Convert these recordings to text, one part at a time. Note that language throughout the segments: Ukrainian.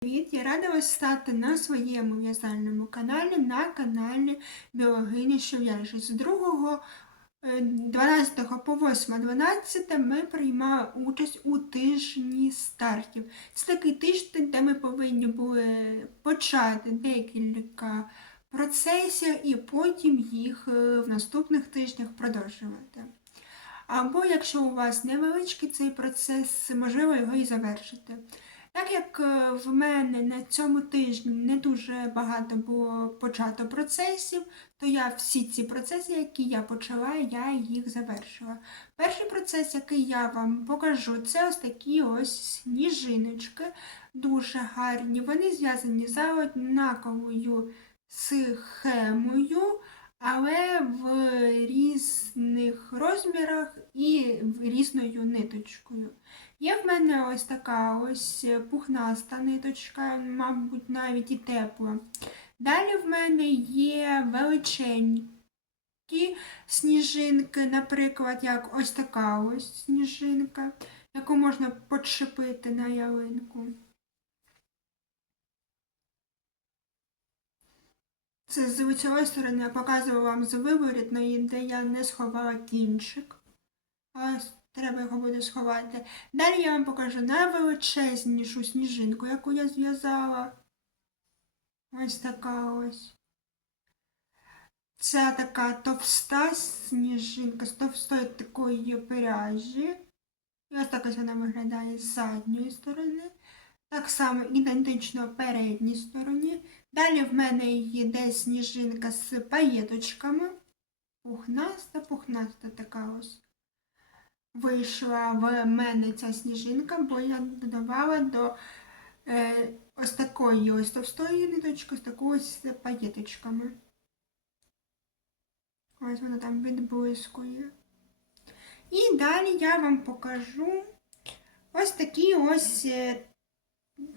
Привіт! Я рада вас стати на своєму в'язальному каналі на каналі Біологині що в'яже. З 2 е, 12 по 8 12 ми приймали участь у тижні стартів. Це такий тиждень, де ми повинні були почати декілька процесів і потім їх е, в наступних тижнях продовжувати. Або якщо у вас невеличкий цей процес, можливо його і завершити. Так як е, в мене на цьому тижні не дуже багато було почато процесів, то я всі ці процеси, які я почала, я їх завершила. Перший процес, який я вам покажу, це ось такі ось сніжиночки, дуже гарні. Вони зв'язані за однаковою схемою, але в різних розмірах і різною ниточкою. Є в мене ось така ось пухнаста ниточка, мабуть, навіть і тепла. Далі в мене є величенькі сніжинки, наприклад, як ось така ось сніжинка, яку можна подшипити на ялинку. Це з лицевої сторони я показувала вам з виворітної, де я не сховала кінчик. Але треба його буде сховати. Далі я вам покажу найвеличезнішу сніжинку, яку я зв'язала. Ось така ось. Це така товста сніжинка з товстої такої пряжі. І ось так ось вона виглядає з задньої сторони. Так само ідентично передній стороні. Далі в мене йде сніжинка з паєточками. Пухнаста, пухнаста така ось. Вийшла в мене ця сніжинка, бо я додавала до е, ось такої ось товстої ниточки, з такою ось паєточками. Ось вона там відблискує. І далі я вам покажу ось такі ось е,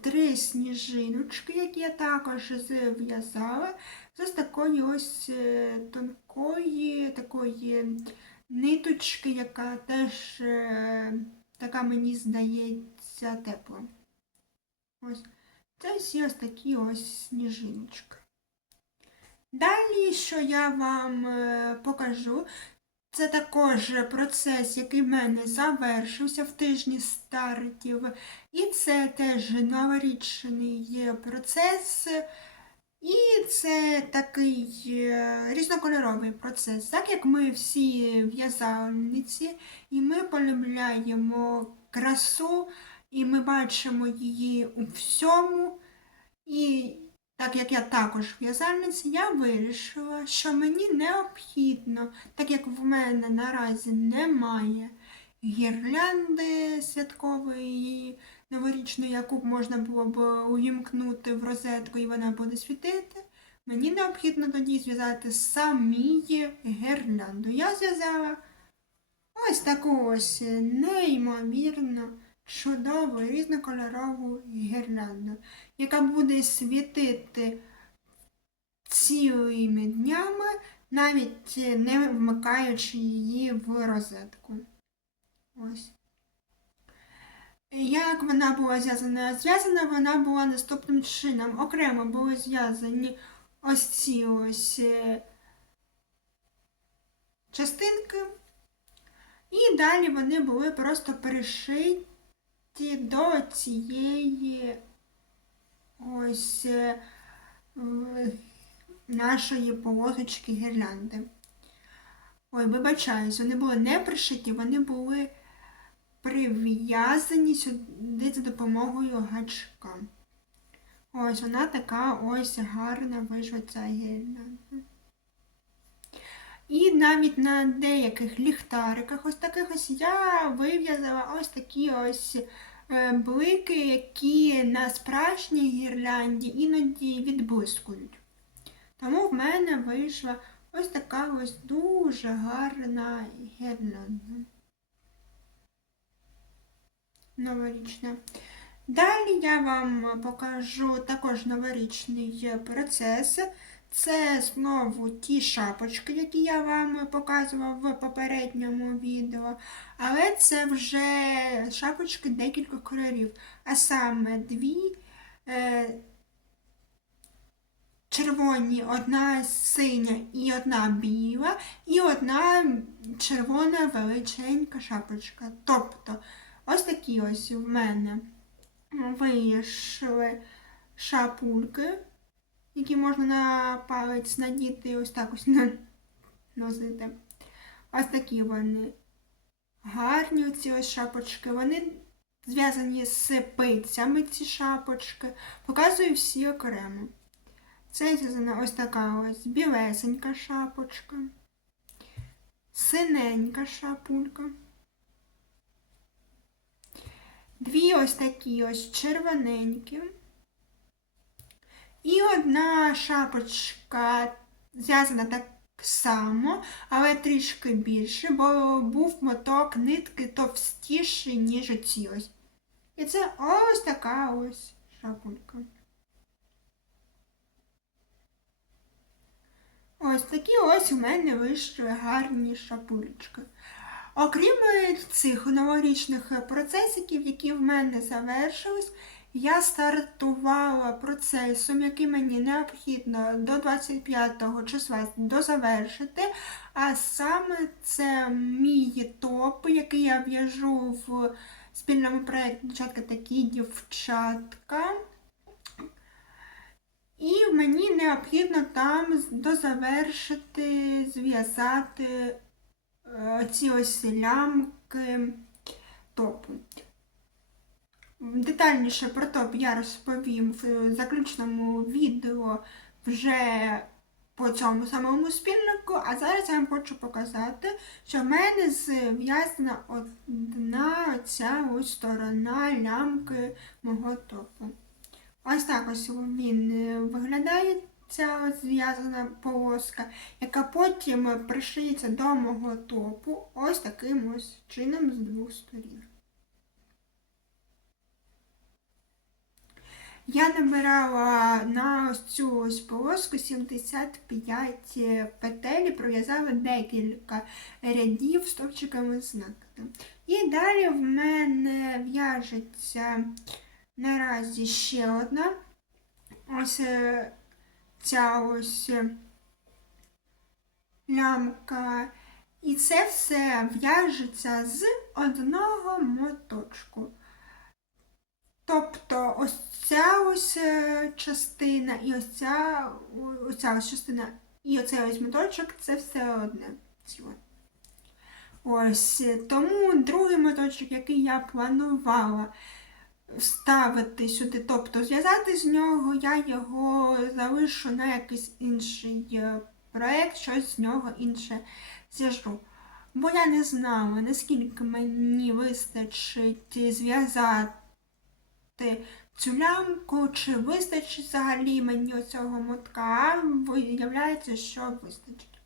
три сніжиночки, які я також зв'язала з ось такої ось е, тонкої такої ниточки, яка теж е, така мені здається тепла. Ось. Це всі ось такі ось сніжиночки. Далі, що я вам е, покажу, це також процес, який в мене завершився в тижні стартів. І це теж новорічний процес. І це такий е, різнокольоровий процес. Так як ми всі в'язальниці, і ми полюбляємо красу, і ми бачимо її у всьому. І так як я також в'язальниця, я вирішила, що мені необхідно, так як в мене наразі немає гірлянди святкової новорічної, яку б можна було б увімкнути в розетку і вона буде світити, мені необхідно тоді зв'язати самі гірлянду. Я зв'язала ось таку ось неймовірно чудову різнокольорову гірлянду, яка буде світити цілими днями, навіть не вмикаючи її в розетку. Ось. Як вона була зв'язана? Зв'язана вона була наступним чином. Окремо були зв'язані ось ці ось е, частинки. І далі вони були просто перешиті до цієї ось е, нашої полосочки гірлянди. Ой, вибачаюсь, вони були не пришиті, вони були прив'язані сюди за допомогою гачка. Ось вона така ось гарна вийшла ця гірлянда. І навіть на деяких ліхтариках, ось таких ось я вив'язала ось такі ось е, блики, які на справжній гірлянді іноді відблискують. Тому в мене вийшла ось така ось дуже гарна гірлянда. Новорічна. Далі я вам покажу також новорічний процес. Це знову ті шапочки, які я вам показував в попередньому відео. Але це вже шапочки декількох кольорів. А саме дві е, червоні, одна синя і одна біла, і одна червона величенька шапочка. Тобто, ось такі ось в мене вийшли шапульки, які можна на палець надіти і ось так ось носити. Ось такі вони гарні оці ось шапочки. Вони зв'язані з пицями ці шапочки. Показую всі окремо. Це зв'язана ось така ось білесенька шапочка, синенька шапулька. Дві ось такі ось червоненькі. І одна шапочка зв'язана так само, але трішки більше, бо був моток нитки товстіший, ніж оці ось. І це ось така ось шапулька. Ось такі ось у мене вийшли гарні шапулечки. Окрім е, цих новорічних процесиків, які в мене завершились, я стартувала процесом, який мені необхідно до 25 числа дозавершити. А саме це мій топ, який я в'яжу в спільному проєкті дівчатка такі дівчатка. І мені необхідно там дозавершити, зв'язати е, ці ось лямки топу. Детальніше про топ я розповім в заключному відео вже по цьому самому спільнику, а зараз я вам хочу показати, що в мене зв'язана одна ця ось сторона лямки мого топу. Ось так ось він е, виглядає, ця зв'язана полоска, яка потім пришиється до мого топу ось таким ось чином з двох сторін. Я набирала на ось цю ось полоску 75 петель і пров'язала декілька рядів стовпчиками з накидом. І далі в мене в'яжеться наразі ще одна. Ось е, ця ось лямка. І це все в'яжеться з одного моточку. Тобто ось ця ось е, частина і ось ця, о- оця ось частина і оцей ось моточок це все одне. Ось е, тому другий моточок, який я планувала вставити сюди, тобто зв'язати з нього, я його залишу на якийсь інший е, проєкт, щось з нього інше зв'яжу. Бо я не знала, наскільки мені вистачить зв'язати цю лямку, чи вистачить взагалі мені оцього мотка, виявляється, що вистачить.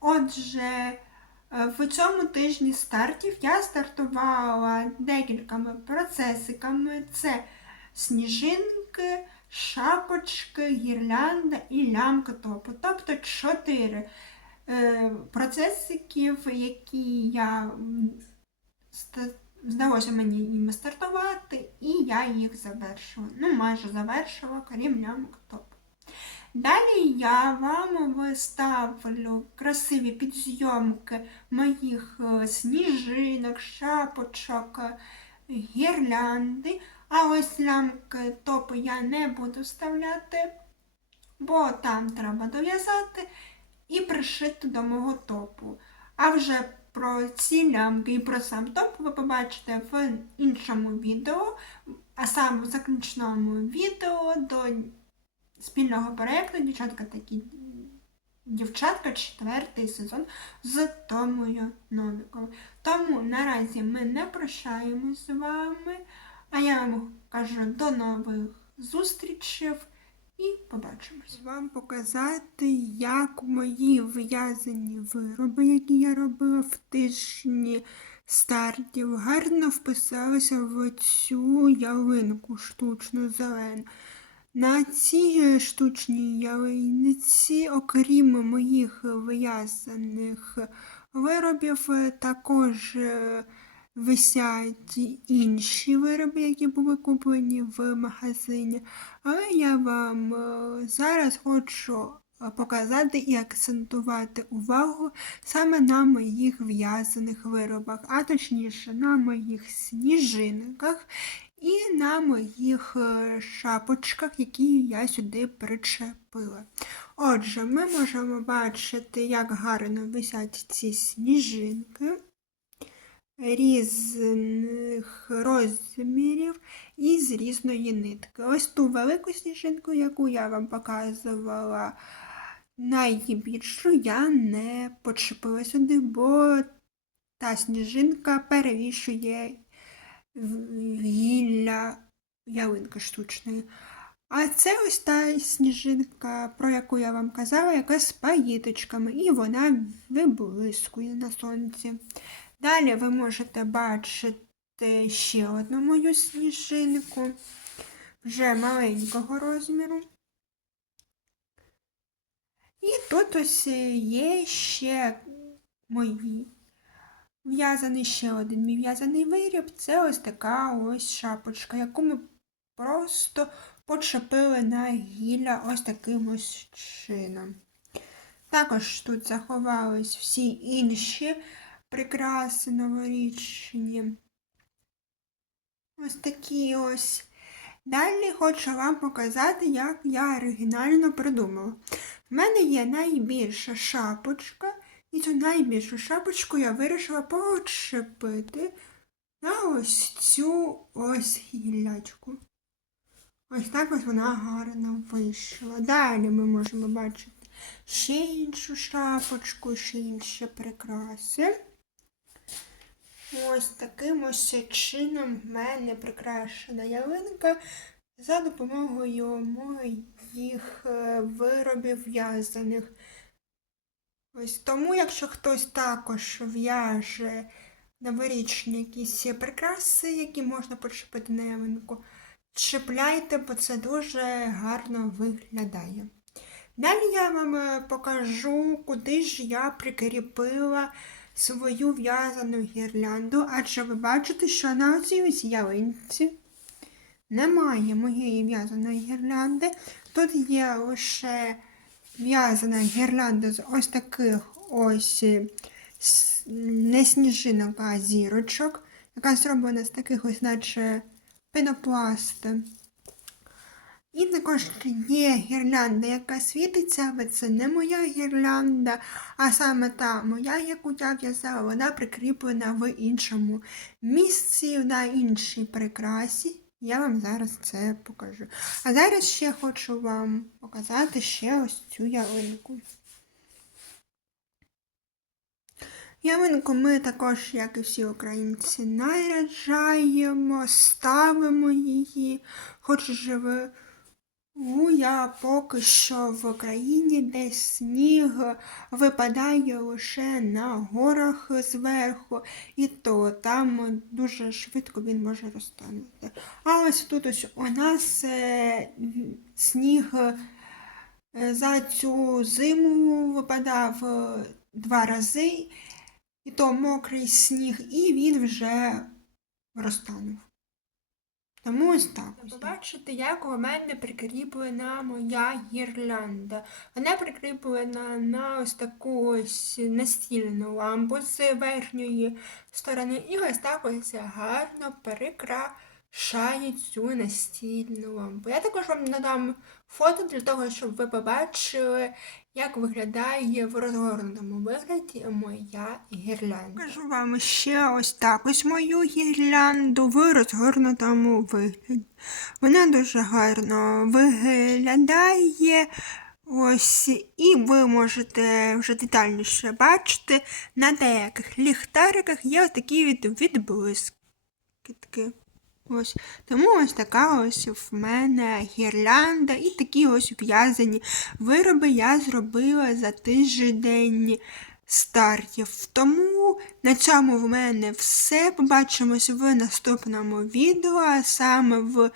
Отже, в цьому тижні стартів я стартувала декількома процесиками. Це сніжинки, шапочки, гірлянда і лямка топу. Тобто чотири е, процесиків, які я вдалося мені ними стартувати, і я їх завершила. Ну, майже завершила, крім лямок топу. Далі я вам виставлю красиві підзйомки моїх е, сніжинок, шапочок, е, гірлянди. А ось лямки топу я не буду вставляти, бо там треба дов'язати і пришити до мого топу. А вже про ці лямки і про сам топ ви побачите в іншому відео, а саме в заключному відео до спільного проєкту Дівчатка такі дівчатка четвертий сезон з Томою Новіковою. Тому наразі ми не прощаємось з вами, а я вам кажу до нових зустрічей і побачимось. Вам показати, як мої в'язані вироби, які я робила в тижні стартів, гарно вписалися в цю ялинку штучну зелену. На цій штучній ялиниці, окрім моїх в'язаних виробів, також е, висять інші вироби, які були куплені в магазині. Але я вам е, зараз хочу е, показати і акцентувати увагу саме на моїх в'язаних виробах, а точніше на моїх сніжинках і на моїх е, шапочках, які я сюди причепила. Отже, ми можемо бачити, як гарно висять ці сніжинки різних розмірів і з різної нитки. Ось ту велику сніжинку, яку я вам показувала, найбільшу я не почепила сюди, бо та сніжинка перевішує гілля ялинки штучної. А це ось та сніжинка, про яку я вам казала, яка з паїточками, і вона виблискує на сонці. Далі ви можете бачити ще одну мою сніжинку, вже маленького розміру. І тут ось є ще мої в'язаний ще один мій в'язаний виріб. Це ось така ось шапочка, яку ми просто почепили на гілля ось таким ось чином. Також тут заховались всі інші прикраси новорічні. Ось такі ось. Далі хочу вам показати, як я оригінально придумала. В мене є найбільша шапочка, і цю найбільшу шапочку я вирішила почепити на ось цю ось гіллячку. Ось так ось вона гарно вийшла. Далі ми можемо бачити ще іншу шапочку, ще інші прикраси. Ось таким ось чином в мене прикрашена ялинка за допомогою моїх е, виробів в'язаних. Ось тому, якщо хтось також в'яже новорічні якісь прикраси, які можна почепити на ялинку, чіпляйте, бо це дуже гарно виглядає. Далі я вам е, покажу, куди ж я прикріпила свою в'язану гірлянду, адже ви бачите, що на ось ялинці немає моєї в'язаної гірлянди. Тут є лише в'язана гірлянда з ось таких ось е, не сніжинок, а зірочок, яка зроблена з таких ось, наче пенопласта. І також є гірлянда, яка світиться, але це не моя гірлянда, а саме та моя, яку я в'язала, вона прикріплена в іншому місці, на іншій прикрасі. Я вам зараз це покажу. А зараз ще хочу вам показати ще ось цю ялинку. Ялинку ми також, як і всі українці, наряджаємо, ставимо її, хоч живе. Я поки що в країні, де сніг випадає лише на горах зверху, і то там дуже швидко він може розтанути. А ось тут ось у нас е, сніг е, за цю зиму випадав е, два рази, і то мокрий сніг, і він вже розтанув. Тому ось так. Ви бачите, як у мене прикріплена моя гірлянда. Вона прикріплена на ось таку ось настільну лампу з верхньої сторони. І ось так ось гарно прикрашає цю настільну лампу. Я також вам надам фото для того, щоб ви побачили, як виглядає в розгорнутому вигляді моя гірлянда. Покажу вам ще ось так ось мою гірлянду в розгорнутому вигляді. Вона дуже гарно виглядає. Ось, і ви можете вже детальніше бачити, на деяких ліхтариках є ось такі від, відблискітки. Ось. Тому ось така ось в мене гірлянда і такі ось в'язані вироби я зробила за тиждень стартів. Тому на цьому в мене все. Побачимось в наступному відео, а саме в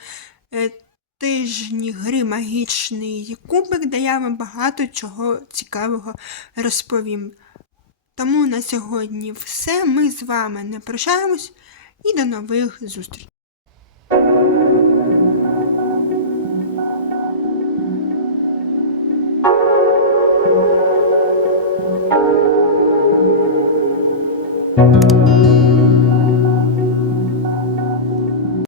е, тижні гри Магічний кубик, де я вам багато чого цікавого розповім. Тому на сьогодні все. Ми з вами не прощаємось. і до нових зустрічей!